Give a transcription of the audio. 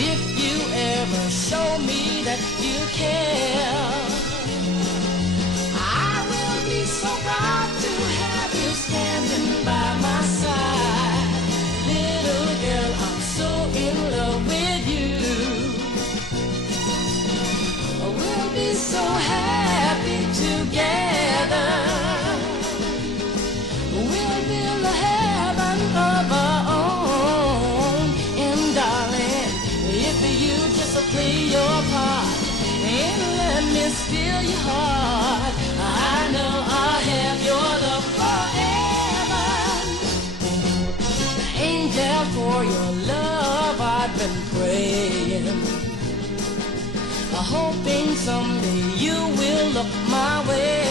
if you ever show me that you care. I will be so proud to have you standing by my side. Little girl, I'm so in love with you. We'll be so happy together. We'll build a heaven of our own. And darling, if you just play your part and let me steal your heart, I know I'll have your love forever. Angel, for your love I've been praying, hoping someday you will look my way.